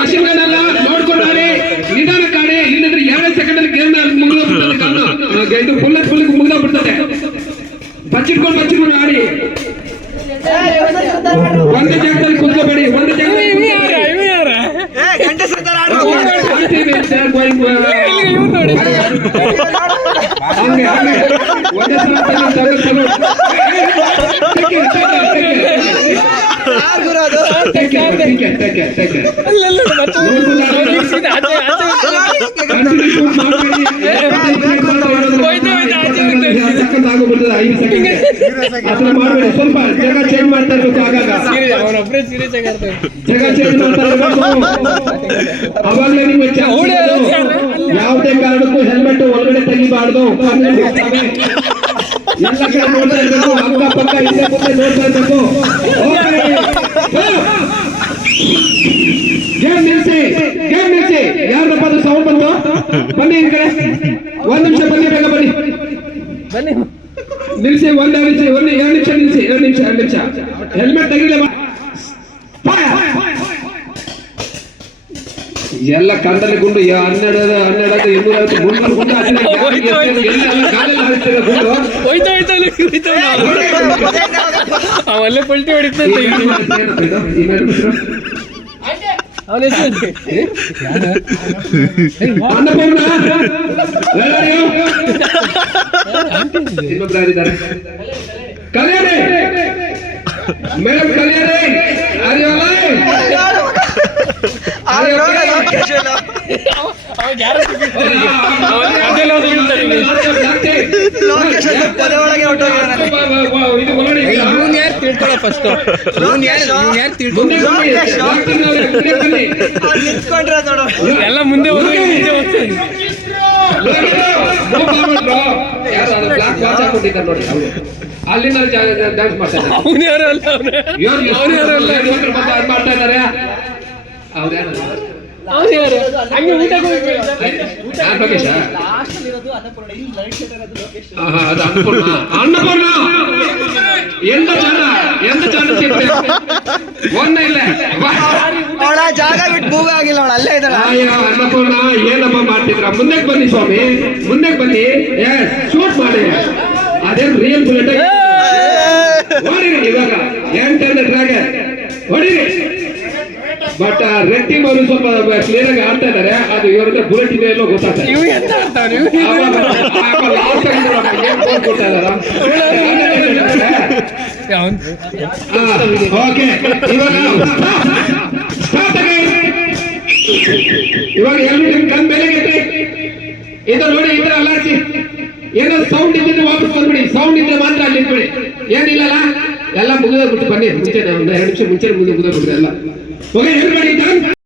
Machine gun ಅಲ್ಲ, ನೋಡ್ಕೊಂಡ್ರೆ ನಿಧಾನಕ್ಕಾಡಿ, ಇಲ್ಲಂದ್ರೆ 2 ಸೆಕೆಂಡ್ ಗೇಮ್ ಮುಗಿದೋಗ್ಬಿಡ್ತದೆ. ಇದು ಫುಲ್ ಮುಗಿದೋಗ್ಬಿಡ್ತದೆ. ಬಚ್ಚಿಟ್ಕೊಂಡು ಆಡಿ. ಒಂದೇ ಜಾಗದಲ್ಲಿ ಕುತ್ಕೋಬೇಡಿ, ಒಂದೇ ಜಾಗದಲ್ಲಿ ಸ್ವಲ್ಪ ಜಾಗ ಚೇಂಜ್ ಮಾಡ್ತಾ ಇರ್ಬೇಕು. ಆಗಾಗ ಜಾಗ ಚೇಂಜ್ ಮಾಡ್ತಾ ಇರ್ಬೇಕು. ಅವಾಗಲೇ ನಿಮ್ಗೆ ಯಾವುದೇ ಕಾರಣಕ್ಕೂ ಹೆಲ್ಮೆಟ್ ಒಳಗಡೆ ತೆಗಿಬಾರ್ದು. ಎಲ್ಲ ಕಡೆ ನೋಡ್ತಾ ಇರ್ಬೇಕು, ಅಕ್ಕಪಕ್ಕ ಹಿಂದೆ ಮುಂದೆ ನೋಡ್ತಾ ಇರ್ಬೇಕು. ಗೇಮ್ ನಿಲ್ಸಿ. ಯಾರಪ್ಪ ಅದು ಸೌಂಡ್ ಬಂತು? ಬನ್ನಿ ಈ ಕಡೆ, 1 ನಿಮಿಷ ಬನ್ನಿ, ಬೇಗ ಬನ್ನಿ. ನಿಲ್ಸಿ, 2 ನಿಮಿಷ. ಹೆಲ್ಮೆಟ್ ತೆಗಿಲೇ. ಎಲ್ಲ ಕಂಡಲ್ಲಿ ಗುಂಡು 12 250 ಗುಂಡು ಅವಲ್ಲೇ ಪಲ್ಟಿ ಹೊಡಿತಂತೆ. ಕಲ್ಯಾಣಿ ಮೇಡಮ್, ಕಲ್ಯಾಣಿ ಎಲ್ಲ ಮುಂದೆ ಅಲ್ಲಿಂದ ಡ್ಯಾನ್ಸ್ ಮಾಡ್ತಾ ಇದ್ದಾರೆ. ಹಂಗೆ ಊಟ ಅನ್ನಪೂರ್ಣ ಎಂತ ಚಂದ ಸಿಗ್ತದೆ. ಒಂದ ಇಲ್ಲ ಅವಳ ಜಾಗ ಬಿಟ್ಟು ಮೂವ್ ಆಗಿಲ್ಲ, ಅವಳ ಅಲ್ಲೇ ಇದ್ದಾಳ. ಅನ್ನಪೂರ್ಣ ಏನಪ್ಪ ಮಾಡ್ತಿದ್ರ? ಮುಂದಕ್ಕೆ ಬನ್ನಿ ಸ್ವಾಮಿ, ಮುಂದಕ್ಕೆ ಬನ್ನಿ. ಶೂಟ್ ಮಾಡಿ. ಅದೇನ್ ರಿಯಲ್ ಬುಲೆಟ್ ಹೊಡಿರಿ. ಇವಾಗ 8 ಡ್ರ್ಯಾಗನ್ ಹೊಡಿರಿ. ಬಟ್ ರೆಡ್ ಟೀಮ್ ಅವರು ಸ್ವಲ್ಪ ಕ್ಲಿಯರ್ ಆಗಿ ಆಡ್ತಾ ಇದ್ದಾರೆ. ಅದು ಇವರ ಬುಲೆಟ್ ಇದೆ ಎಲ್ಲೋ ಗೊತ್ತಾಗ್ತದೆ. ಇವಾಗ ಕಣ್ ಬೆಲೆಗೆ ಇದು ನೋಡಿ, ಈ ತರ ಅಲ್ಲಾಡ್ಸಿ. ಏನೋ ಸೌಂಡ್ ಇದ್ರೆ ವಾಪಸ್ ಬಂದ್ಬಿಡಿ. ಸೌಂಡ್ ಇದ್ರೆ ಮಾತ್ರ ಅಲ್ಲಿ ಇದ್ಬಿಡಿ. ಏನಿಲ್ಲಲ್ಲ, ಎಲ್ಲ ಮುಗಿದೋಗ್ಬಿಟ್ಟು ಬನ್ನಿ. ಮುಂಚೆ 2 ನಿಮಿಷ ಮುಂಚೆ ಮುಗಿದೋಗ್ಬಿಟ್ರೆ ಎಲ್ಲ. ಓಕೆ,